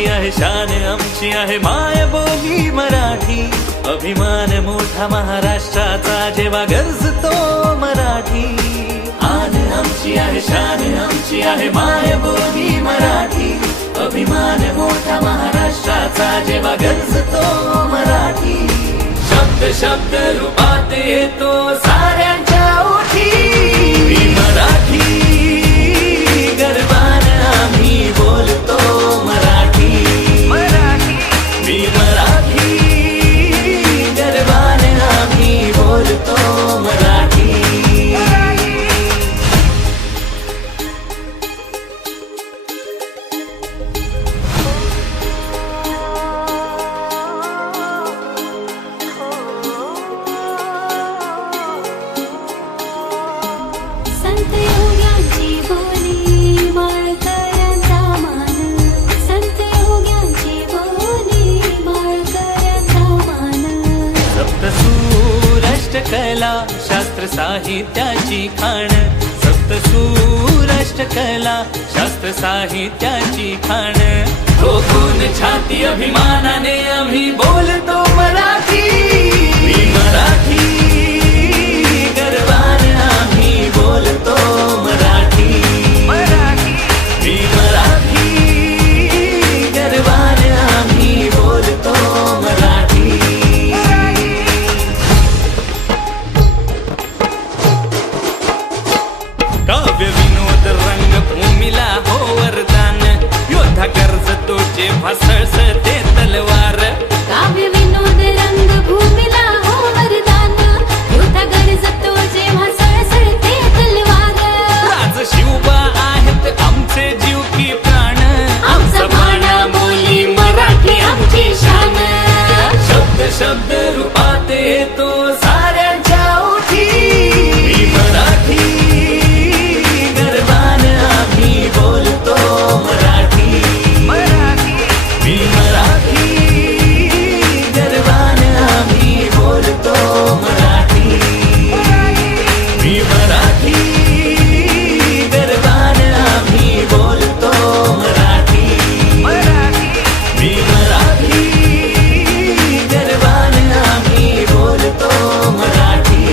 आमची आहे शान आमची आहे माय बोली मराठी. अभिमान मोठा महाराष्ट्राचा जेव्हा गरजतो मराठी. आन आमची आहे शान आमची आहे माय बोली मराठी. अभिमान मोठा महाराष्ट्राचा जेव्हा गरजतो मराठी. शब्द शब्द रूपात येतो साऱ्यांच्या ओठी. मी मराठी गर्वान आम्ही बोलतो मराठी. मी मराठी गर्वान आम्ही बोलतो मराठी. संत योग्यांची बोली माळकऱ्यांचा मान. संत योग्यांची बोली माळकऱ्यांचा मान. सप्तसूर अष्टकला शास्त्र साहित्याची खाण. सप्तसूर अष्टकला शास्त्र साहित्याची खाण. ठोकून छाती अभिमानाने आम्ही बोलतो मराठी. मी मराठी गर्वान आम्ही बोलतो मराठी. मी मराठी गर्वान आम्ही बोलतो मराठी. काव्य विनोद रंगभूमीला हो वरदान. योद्धा गरजतो जेव्हा सळसळते तलवार. काव्य विनोद रंगभूमीला हो वरदान. योद्धा गरजतो जेव्हा सळसळते तलवार. राज शिवबा आहेत आमचे जीव की प्राण. आमचा माना बोली मराठी आमची शान. शब्द शब्द रूपात येतो साऱ्यांच्या ओठी. मी मराठी गर्वान आम्ही बोलतो मराठी. मी मराठी गर्वान आम्ही बोलतो मराठी. मी मराठी गर्वान आम्ही बोलतो मराठी. मी मराठी गर्वान आम्ही बोलतो मराठी.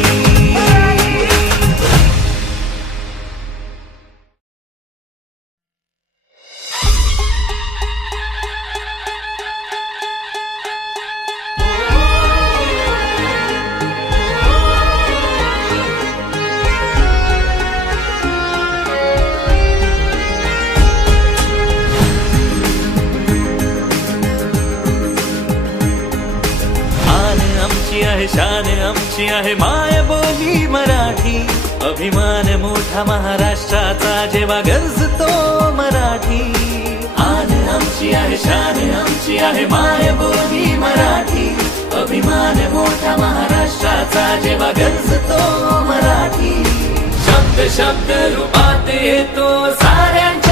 आन आमची आहे शान आमची आहे माय बोली मराठी. अभिमान मोठा महाराष्ट्राचा जेव्हा गरजतो मराठी. आन आमची आहे शान आमची आहे माय बोली मराठी. अभिमान मोठा महाराष्ट्राचा जेव्हा गरजतो मराठी. शब्द शब्द रूपात येतो साऱ्यांच्या